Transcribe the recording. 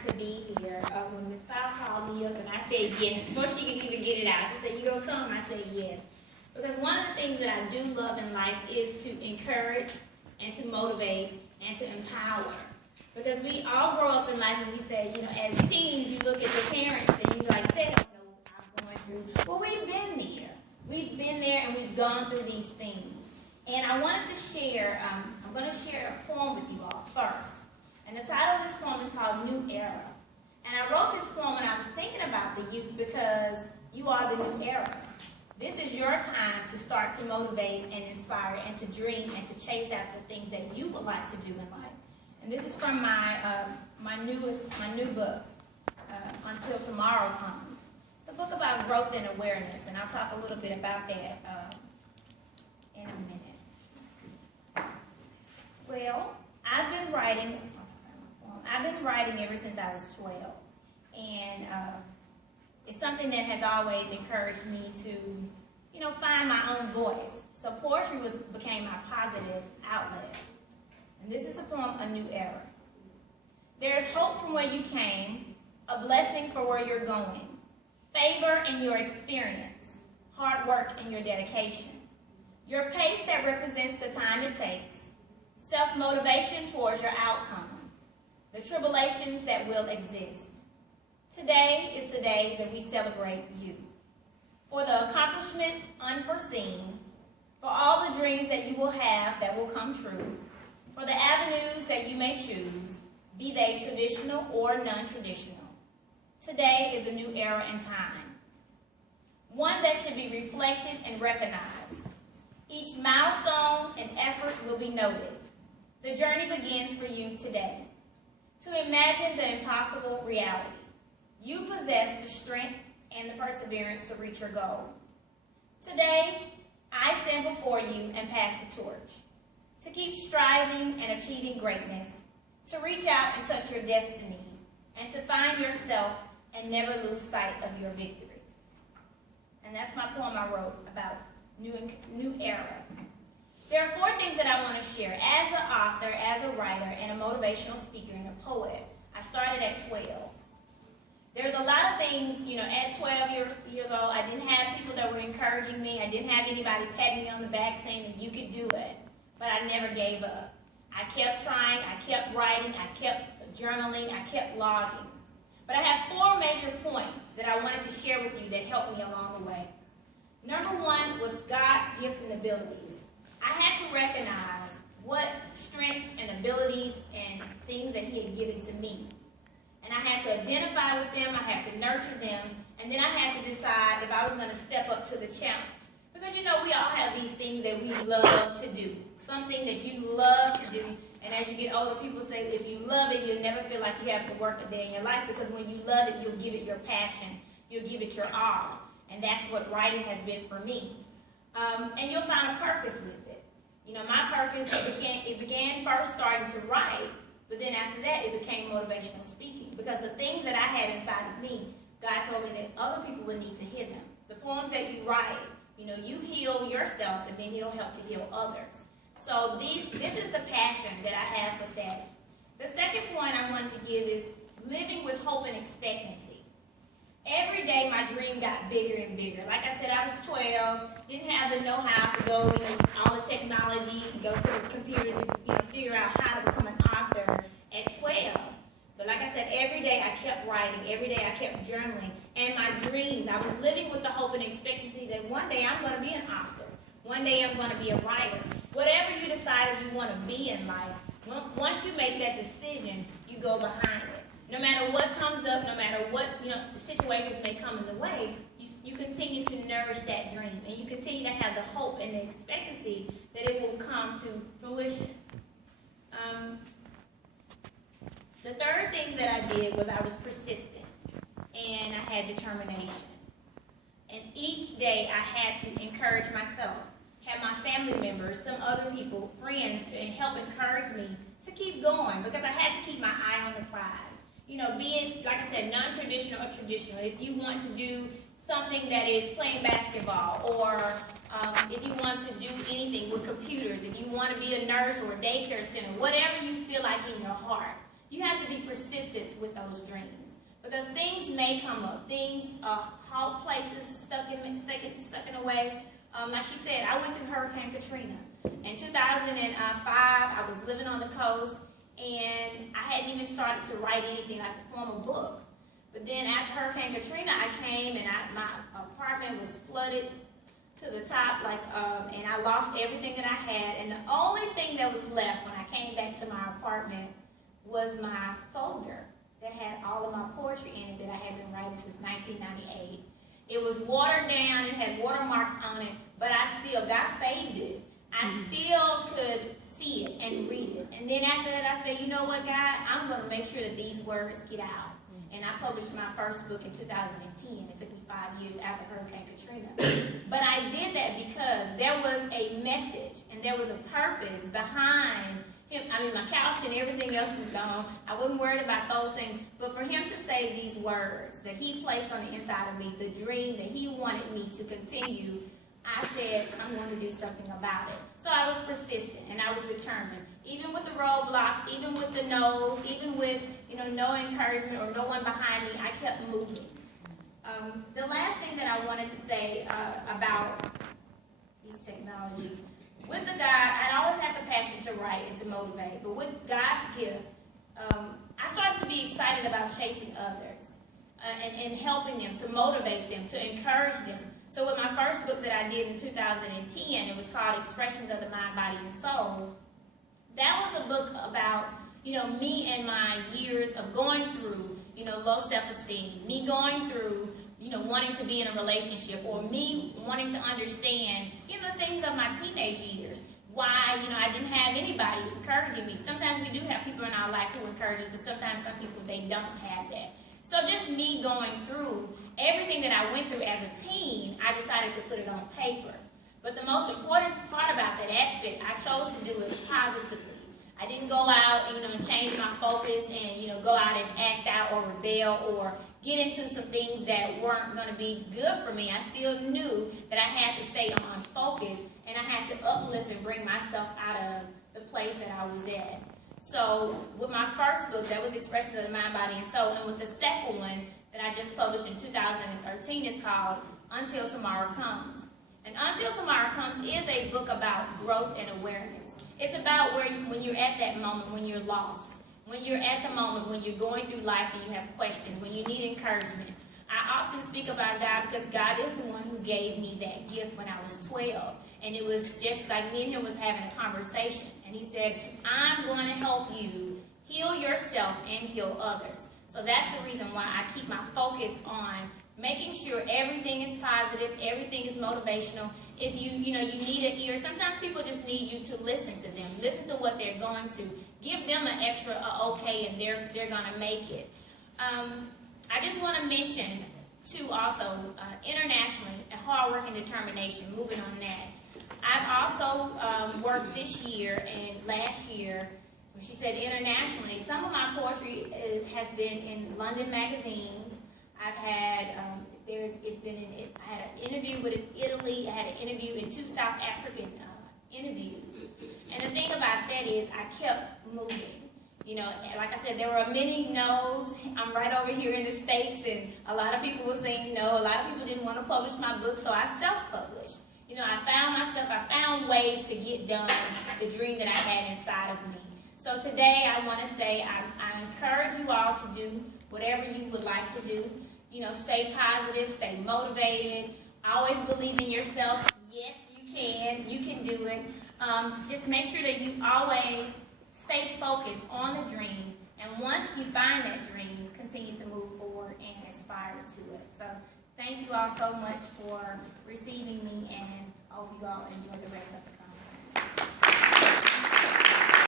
honored to be here. When Ms. Powell called me up and I said yes, before she could even get it out, she said, "You gonna come?" I said yes. Because one of the things that I do love in life is to encourage and to motivate and to empower. Because we all grow up in life and we say, you know, as teens, you look at your parents and you're like, they don't know what I'm going through. Well, we've been there. We've been there and we've gone through these things. And I wanted to share, I'm going to share a poem with you all first. And the title of this poem is called New Era. And I wrote this poem when I was thinking about the youth because you are the new era. This is your time to start to motivate and inspire and to dream and to chase after things that you would like to do in life. And this is from my new book, Until Tomorrow Comes. It's a book about growth and awareness, and I'll talk a little bit about that in a minute. Well, I've been writing ever since I was 12, and it's something that has always encouraged me to, you know, find my own voice. So poetry became my positive outlet. And this is the poem, A New Era. There is hope from where you came, a blessing for where you're going, favor in your experience, hard work in your dedication, your pace that represents the time it takes, self-motivation towards your outcome, the tribulations that will exist. Today is the day that we celebrate you. For the accomplishments unforeseen, for all the dreams that you will have that will come true, for the avenues that you may choose, be they traditional or non-traditional. Today is a new era in time, one that should be reflected and recognized. Each milestone and effort will be noted. The journey begins for you today. To imagine the impossible reality, you possess the strength and the perseverance to reach your goal. Today, I stand before you and pass the torch. To keep striving and achieving greatness, to reach out and touch your destiny, and to find yourself and never lose sight of your victory. And that's my poem I wrote about new era. There are 4 things that I want to share. As an author, as a writer, and a motivational speaker, and a poet, I started at 12. There's a lot of things, you know, at 12 years old, I didn't have people that were encouraging me. I didn't have anybody patting me on the back saying that you could do it. But I never gave up. I kept trying, I kept writing, I kept journaling, I kept logging. But I have 4 major points that I wanted to share with you that helped me along the way. Number 1 was God's gifts and abilities. I had to recognize what strengths and abilities and things that He had given to me. And I had to identify with them, I had to nurture them, and then I had to decide if I was going to step up to the challenge. Because, you know, we all have these things that we love to do. Something that you love to do. And as you get older, people say if you love it, you'll never feel like you have to work a day in your life. Because when you love it, you'll give it your passion. You'll give it your all. And that's what writing has been for me. And you'll find a purpose with it. You know, my purpose, it began first starting to write. But then after that, it became motivational speaking. Because the things that I had inside of me, God told me that other people would need to hear them. The poems that you write, you know, you heal yourself, and then you'll help to heal others. So this is the passion that I have with that. The second point I wanted to give is living with hope and expectancy. Every day my dream got bigger and bigger. Like I said, I was 12, didn't have the know-how to go, you know, all the technology, go to the computers and, you know, figure out how to become an author at 12. But like I said, every day I kept writing, every day I kept journaling. And my dreams, I was living with the hope and expectancy that one day I'm going to be an author. One day I'm going to be a writer. Whatever you decide you want to be in life, once you make that decision, you go behind it. No matter what comes up, no matter what, you know, the situations may come in the way, you continue to nourish that dream. And you continue to have the hope and the expectancy that it will come to fruition. The third thing that I did was I was persistent, and I had determination. And each day I had to encourage myself, have my family members, some other people, friends to help encourage me to keep going because I had to keep my eye on the prize. You know, being, like I said, non-traditional or traditional. If you want to do something that is playing basketball, or if you want to do anything with computers, if you want to be a nurse or a daycare center, whatever you feel like in your heart, you have to be persistent with those dreams. Because things may come up. Things, halt places, stuck in a way. Like she said, I went through Hurricane Katrina. In 2005, I was living on the coast, and I hadn't even started to write anything like a formal book. But then after Hurricane Katrina, I came, and my apartment was flooded to the top, and I lost everything that I had. And the only thing that was left when I came back to my apartment was my folder that had all of my poetry in it that I had been writing since 1998. It was watered down, it had watermarks on it, but God saved it. I still could see it and read it. And then after that, I said, you know what, God, I'm going to make sure that these words get out. And I published my first book in 2010. It took me 5 years after Hurricane Katrina. But I did that because there was a message and there was a purpose behind him. I mean, my couch and everything else was gone. I wasn't worried about those things. But for him to say these words that he placed on the inside of me, the dream that he wanted me to continue, I said, I'm going to do something about it. So I was persistent and I was determined. Even with the roadblocks, even with the no's, even with no encouragement or no one behind me, I kept moving. The last thing that I wanted to say about these technologies, with the God, I always had the passion to write and to motivate, but with God's gift, I started to be excited about chasing others and helping them, to motivate them, to encourage them. So with my first book that I did in 2010, it was called Expressions of the Mind, Body, and Soul. That was a book about, me and my years of going through, low self-esteem, me going through, wanting to be in a relationship, or me wanting to understand, things of my teenage years. Why, I didn't have anybody encouraging me. Sometimes we do have people in our life who encourage us, but sometimes some people, they don't have that. So just me going through everything that I went through as a teen, I decided to put it on paper. But the most important part about that aspect, I chose to do it positively. I didn't go out and change my focus and go out and act out or rebel or get into some things that weren't going to be good for me. I still knew that I had to stay on focus, and I had to uplift and bring myself out of the place that I was at. So with my first book, that was Expressions of the Mind, Body, and Soul, and with the second one that I just published in 2013, it's called Until Tomorrow Comes. And Until Tomorrow Comes is a book about growth and awareness. It's about when you're at that moment, when you're lost, when you're at the moment, when you're going through life and you have questions, when you need encouragement. I often speak about God because God is the one who gave me that gift when I was 12. And it was just like me and him was having a conversation. And he said, I'm going to help you heal yourself and heal others. So that's the reason why I keep my focus on making sure everything is positive, everything is motivational. If you need an ear, sometimes people just need you to listen to them, listen to what they're going to, give them an extra okay, and they're going to make it. I just want to mention too, also internationally, hard work and determination. Moving on that, I've also worked this year and last year. When she said internationally, some of my poetry has been in London magazines. I've had I had an interview with Italy. I had an interview in 2 South African interviews. And the thing about that is I kept moving. Like I said, there were many no's. I'm right over here in the States, and a lot of people were saying no. A lot of people didn't want to publish my book, so I self-published. I found ways to get done the dream that I had inside of me. So today I want to say I encourage you all to do whatever you would like to do. Stay positive, stay motivated, always believe in yourself. Yes, you can do it. Just make sure that you always stay focused on the dream, and once you find that dream, continue to move forward and aspire to it. So thank you all so much for receiving me, and I hope you all enjoy the rest of the